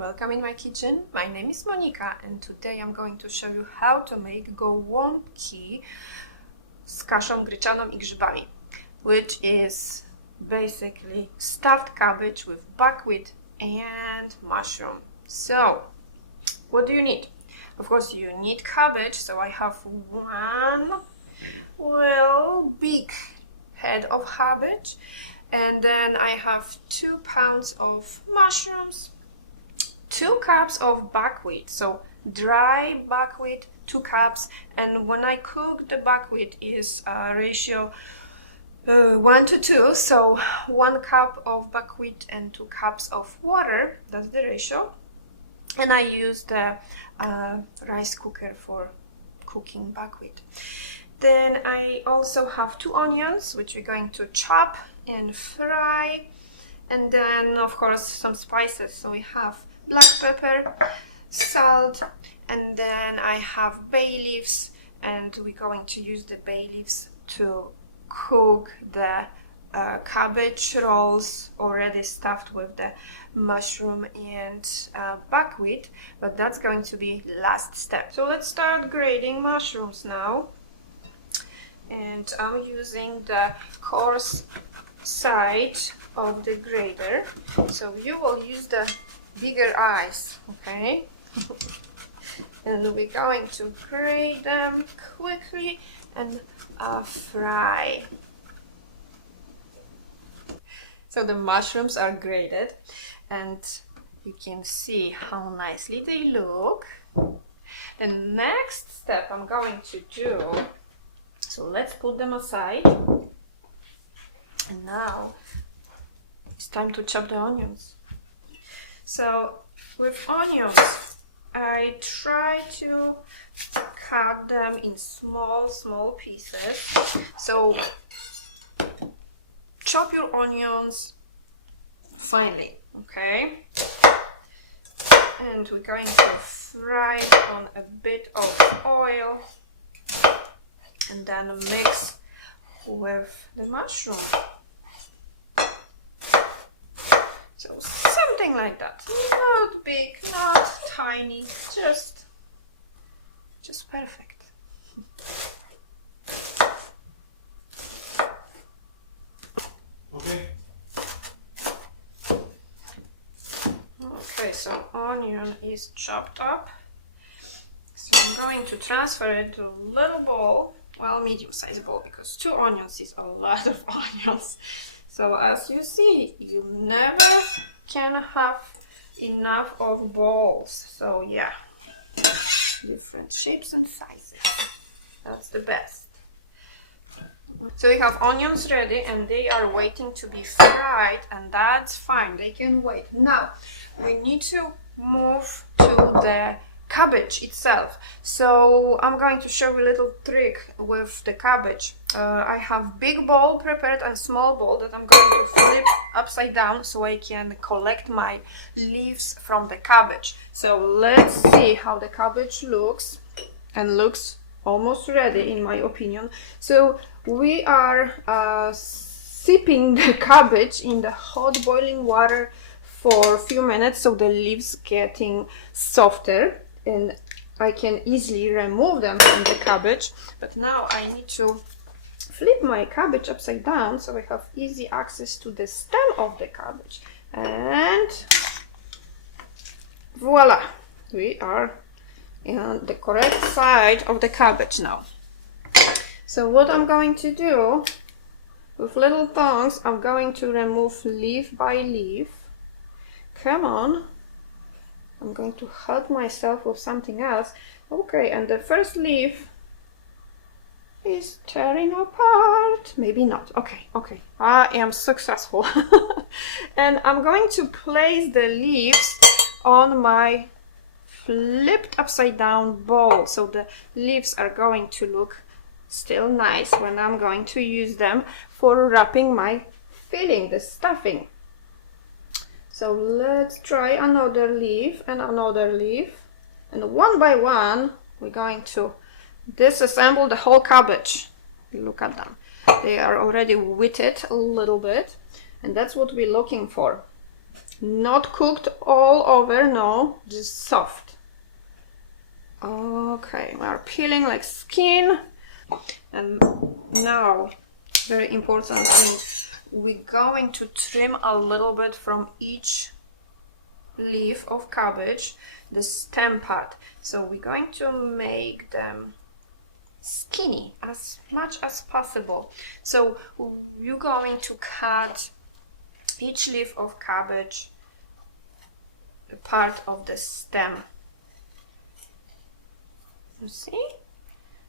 welcome in my kitchen. My name is Monika and today I'm going to show you how to make gołąbki z kaszą gryczaną I grzybami, which is basically stuffed cabbage with buckwheat and mushroom. So, what do you need? Of course, you need cabbage, so I have one big head of cabbage, and then I have 2 pounds of mushrooms, 2 cups of buckwheat, so dry buckwheat, 2 cups, and when I cook the buckwheat is ratio 1 to 2, so 1 cup of buckwheat and 2 cups of water, that's the ratio. And I use the rice cooker for cooking buckwheat. Then I also have 2 onions, which we're going to chop and fry. And then, of course, some spices. So we have black pepper, salt, and then I have bay leaves. And we're going to use the bay leaves to cook the cabbage rolls already stuffed with the mushroom and buckwheat. But that's going to be last step. So let's start grating mushrooms now. And I'm using the coarse side of the grater, so you will use the bigger eyes, okay? And we're going to grate them quickly and fry. So the mushrooms are grated and you can see how nicely they look. The next step I'm going to do, so let's put them aside. And now it's time to chop the onions. So with onions, I try to cut them in small pieces. So chop your onions finely, okay? And we're going to fry it on a bit of oil and then mix with the mushroom. So something like that. Not big, not tiny, just perfect. Okay, so onion is chopped up. So I'm going to transfer it to a little bowl. Well, medium-sized bowl, because 2 onions is a lot of onions. So as you see, you never can have enough of bowls. So yeah, different shapes and sizes. That's the best. So we have onions ready and they are waiting to be fried, and that's fine, they can wait. Now, we need to move to the cabbage itself. So I'm going to show you a little trick with the cabbage. I have big bowl prepared and small bowl that I'm going to flip upside down so I can collect my leaves from the cabbage. So let's see how the cabbage looks, and looks almost ready in my opinion. So we are sipping the cabbage in the hot boiling water for a few minutes so the leaves getting softer, and I can easily remove them from the cabbage. But now I need to flip my cabbage upside down so I have easy access to the stem of the cabbage. And voila! We are on the correct side of the cabbage now. So what I'm going to do, with little tongs, I'm going to remove leaf by leaf. Come on. I'm going to help myself with something else. Okay, and the first leaf is tearing apart. Maybe not. Okay. I am successful. And I'm going to place the leaves on my flipped upside down bowl. So the leaves are going to look still nice when I'm going to use them for wrapping my filling, the stuffing. So let's try another leaf and another leaf, and one by one we're going to disassemble the whole cabbage. Look at them, they are already wetted a little bit, and that's what we're looking for. Not cooked all over, no, just soft. Okay, we are peeling like skin. And now, very important thing, we're going to trim a little bit from each leaf of cabbage, the stem part. So we're going to make them skinny as much as possible. So you're going to cut each leaf of cabbage a part of the stem. You see?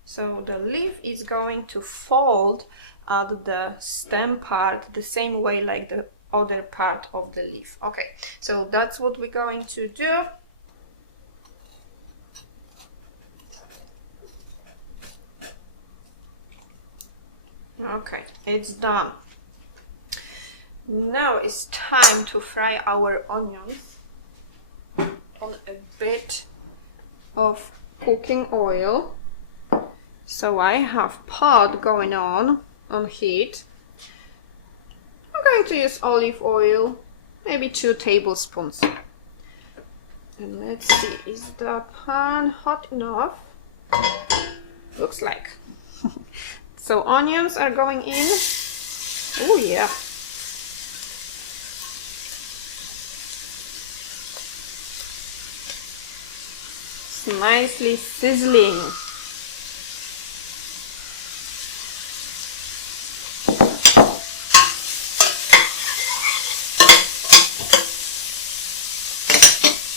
So the leaf is going to fold at the stem part the same way like the other part of the leaf. Okay, so that's what we're going to do. Okay, it's done. Now it's time to fry our onions on a bit of cooking oil. So I have pot going on heat. I'm going to use olive oil, maybe 2 tablespoons. And let's see, is the pan hot enough? Looks like. So onions are going in. Oh yeah. It's nicely sizzling.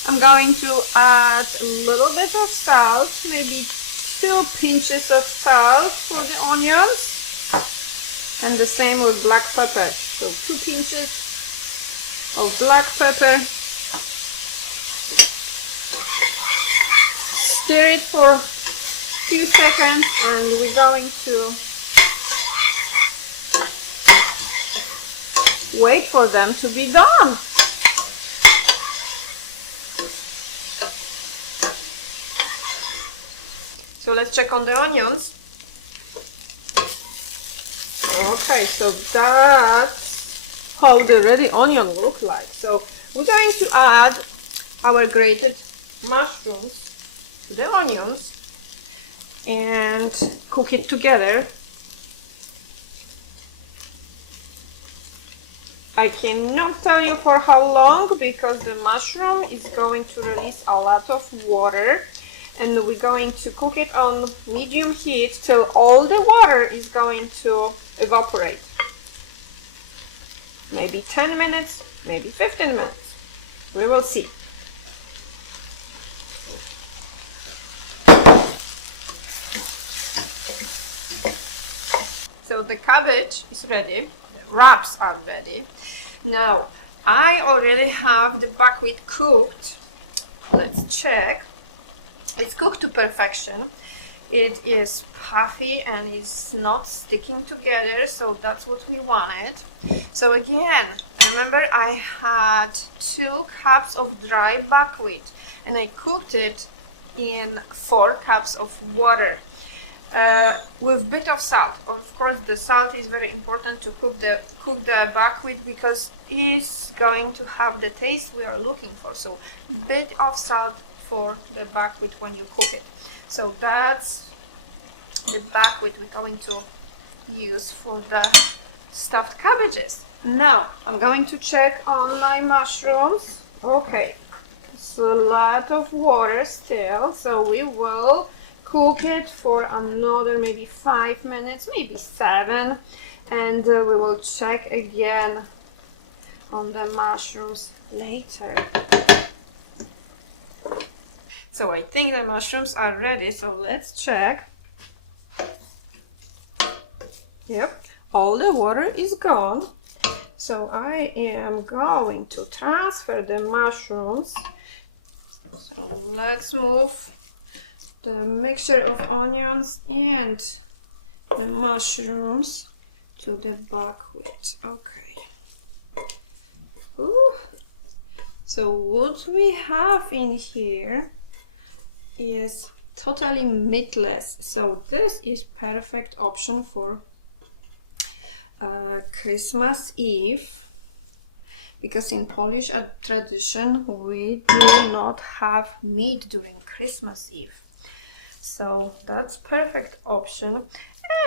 I'm going to add a little bit of salt, maybe 2 pinches of salt for the onions, and the same with black pepper. So 2 pinches of black pepper. Stir it for a few seconds, and we're going to wait for them to be done. So let's check on the onions. Okay, so that's how the ready onion look like. So we're going to add our grated mushrooms to the onions and cook it together. I cannot tell you for how long because the mushroom is going to release a lot of water. And we're going to cook it on medium heat till all the water is going to evaporate. Maybe 10 minutes, maybe 15 minutes. We will see. So the cabbage is ready, the wraps are ready. Now, I already have the buckwheat cooked. Let's check. It's cooked to perfection. It is puffy and it's not sticking together, so that's what we wanted. So again, remember I had 2 cups of dry buckwheat and I cooked it in 4 cups of water with a bit of salt. Of course, the salt is very important to cook the buckwheat because it's going to have the taste we are looking for. So a bit of salt for the buckwheat when you cook it. So that's the buckwheat we're going to use for the stuffed cabbages. Now I'm going to check on my mushrooms. Okay, it's a lot of water still, so we will cook it for another maybe 5 minutes, maybe 7, and we will check again on the mushrooms later. So I think the mushrooms are ready, so let's check. Yep, all the water is gone. So I am going to transfer the mushrooms. So let's move the mixture of onions and the mushrooms to the buckwheat. Okay. Ooh. So what we have in here is totally meatless, so this is perfect option for Christmas Eve because in Polish tradition we do not have meat during Christmas Eve. So that's perfect option.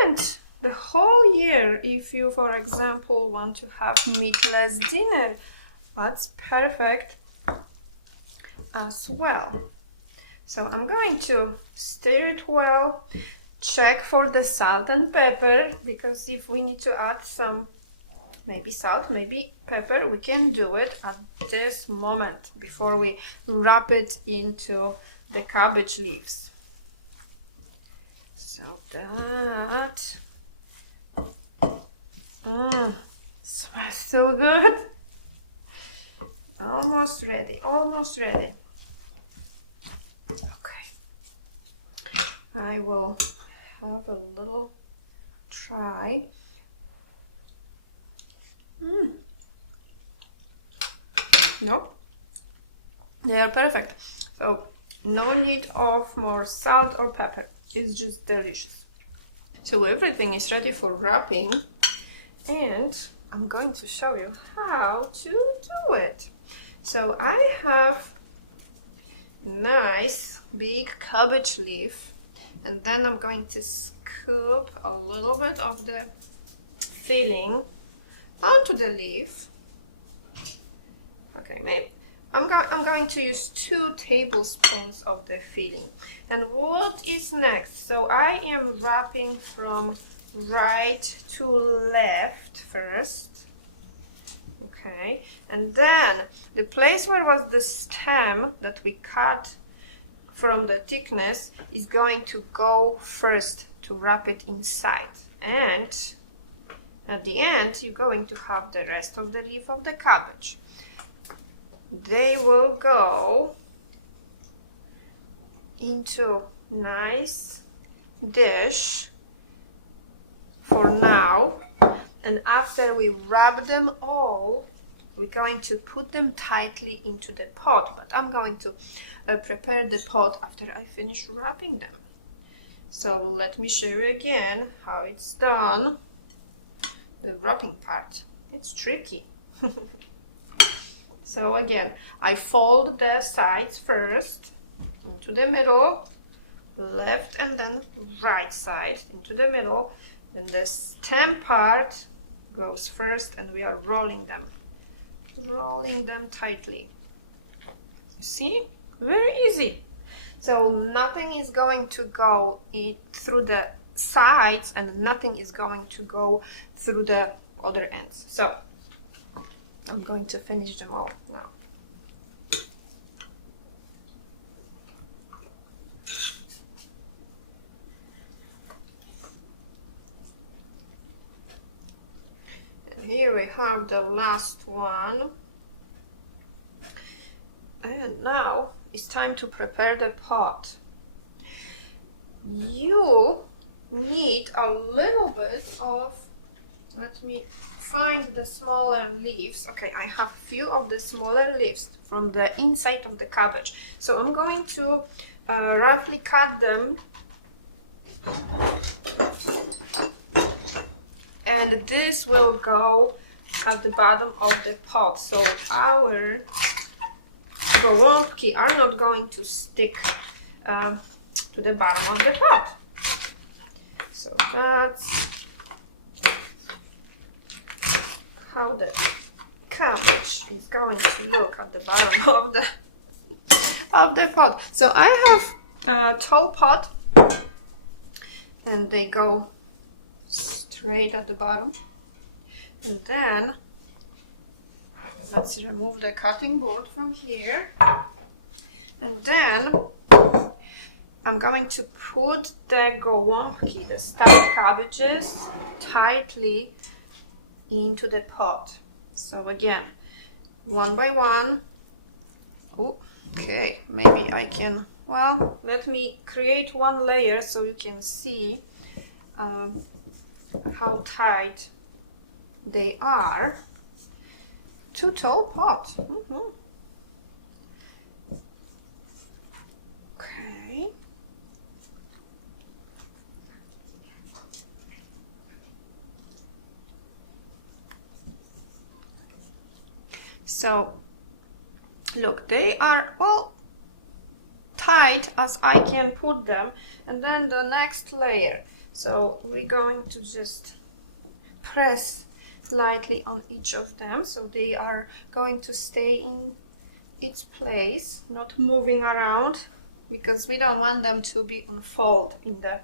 And the whole year, if you, for example, want to have meatless dinner, that's perfect as well. So I'm going to stir it well, check for the salt and pepper, because if we need to add some, maybe salt, maybe pepper, we can do it at this moment before we wrap it into the cabbage leaves. So that smells so good. Almost ready, almost ready. Okay, I will have a little try. Nope, they are perfect. So no need of more salt or pepper. It's just delicious. So everything is ready for wrapping, and I'm going to show you how to do it. So I have nice big cabbage leaf, and then I'm going to scoop a little bit of the filling onto the leaf. Okay, maybe I'm going to use 2 tablespoons of the filling. And what is next? So I am wrapping from right to left first. Okay, and then the place where was the stem that we cut from the thickness is going to go first to wrap it inside. And at the end, you're going to have the rest of the leaf of the cabbage. They will go into nice dish for now, and after we wrap them all, we're going to put them tightly into the pot. But I'm going to prepare the pot after I finish wrapping them. So let me show you again how it's done. The wrapping part, it's tricky. So again, I fold the sides first into the middle, left and then right side into the middle. Then the stem part goes first, and we are rolling them tightly. You see? Very easy. So nothing is going to go through the sides, and nothing is going to go through the other ends. So I'm going to finish them all now. And here we have the last one. And now it's time to prepare the pot. You need a little bit of, let me find the smaller leaves. Okay, I have a few of the smaller leaves from the inside of the cabbage. So I'm going to roughly cut them. And this will go at the bottom of the pot. So our gołąbki are not going to stick to the bottom of the pot. So that's how the cabbage is going to look at the bottom of the pot. So I have a tall pot, and they go straight at the bottom. And then let's remove the cutting board from here. And then I'm going to put the gołąbki, the stuffed cabbages, tightly into the pot. So again, one by one. Oh, okay, maybe I can, well, let me create one layer so you can see how tight they are. Too tall pot. Okay. So look, they are all tight as I can put them. And then the next layer. So we're going to just press lightly on each of them, so they are going to stay in its place, not moving around, because we don't want them to be unfold in the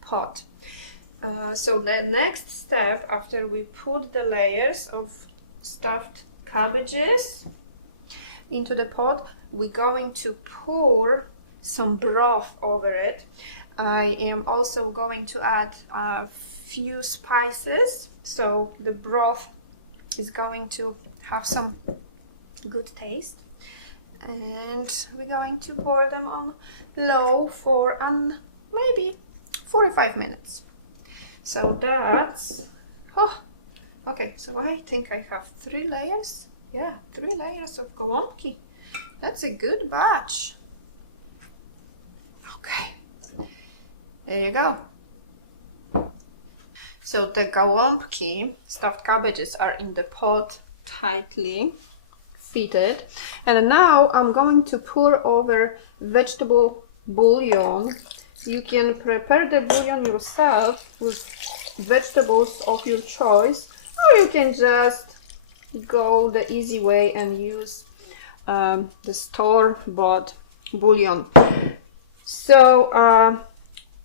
pot. So the next step, after we put the layers of stuffed cabbages into the pot, we're going to pour some broth over it. I am also going to add a few spices, so the broth is going to have some good taste. And we're going to pour them on low for maybe 45 minutes. So that's, okay, so I think I have 3 layers. Yeah, 3 layers of gołąbki. That's a good batch. Okay. There you go. So the gołąbki, stuffed cabbages, are in the pot tightly fitted. And now I'm going to pour over vegetable bouillon. You can prepare the bouillon yourself with vegetables of your choice, or you can just go the easy way and use the store-bought bouillon. So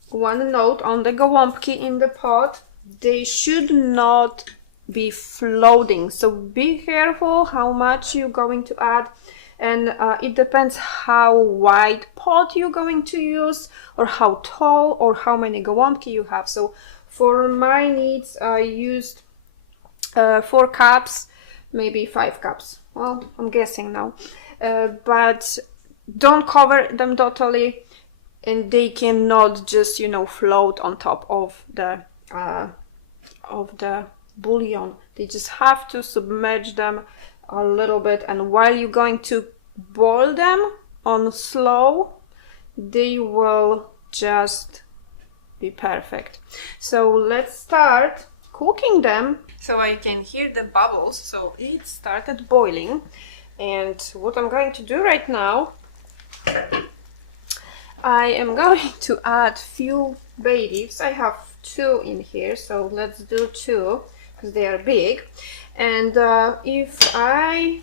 one note on the gołąbki in the pot: they should not be floating, so be careful how much you're going to add, and it depends how wide pot you're going to use, or how tall, or how many gołąbki you have. So for my needs I used 4 cups, maybe 5 cups, well, I'm guessing now, but don't cover them totally, and they cannot just, you know, float on top of the bouillon. They just have to submerge them a little bit, and while you're going to boil them on slow, they will just be perfect. So let's start cooking them. So I can hear the bubbles, so it started boiling. And what I'm going to do right now, I am going to add few bay leaves. I have 2 in here, so let's do 2 because they are big. And if I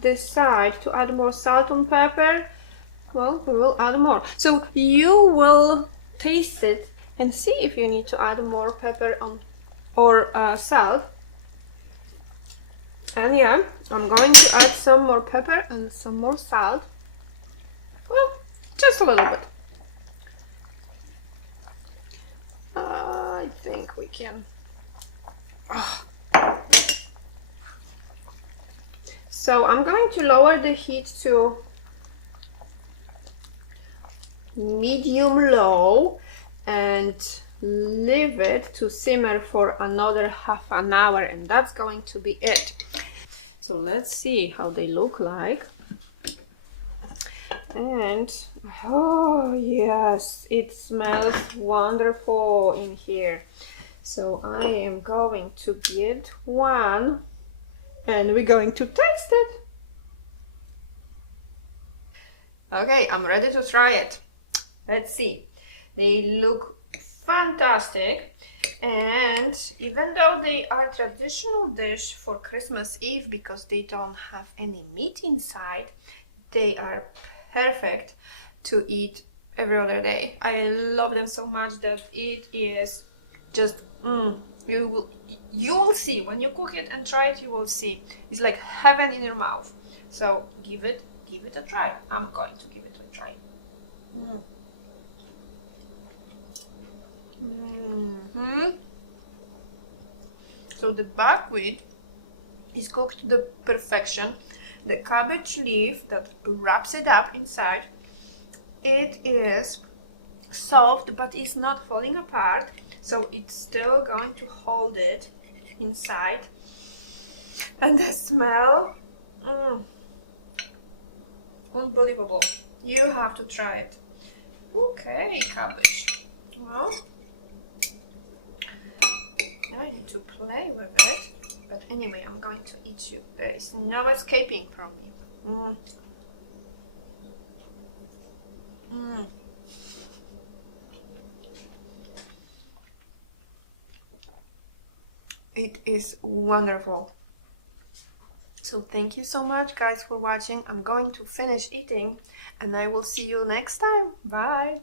decide to add more salt and pepper, well, we will add more. So you will taste it and see if you need to add more pepper on or salt. And yeah, I'm going to add some more pepper and some more salt. Well, just a little bit. I think we can. So I'm going to lower the heat to medium-low and leave it to simmer for another half an hour, and that's going to be it. So let's see how they look like. And oh yes, it smells wonderful in here. So I am going to get one and we're going to taste it. Okay, I'm ready to try it. Let's see. They look fantastic, and even though they are traditional dish for Christmas Eve because they don't have any meat inside, they are perfect to eat every other day. I love them so much that it is just you will see when you cook it and try it. You will see it's like heaven in your mouth. So give it a try. I'm going to give it a try. So the buckwheat is cooked to the perfection. The cabbage leaf that wraps it up inside, it is soft but it's not falling apart, so it's still going to hold it inside. And the smell, unbelievable. You have to try it. Okay, cabbage. Well, I need to play with it, But anyway, I'm going to eat you. There is no escaping from me. It is wonderful. So thank you so much, guys, for watching. I'm going to finish eating and I will see you next time. Bye!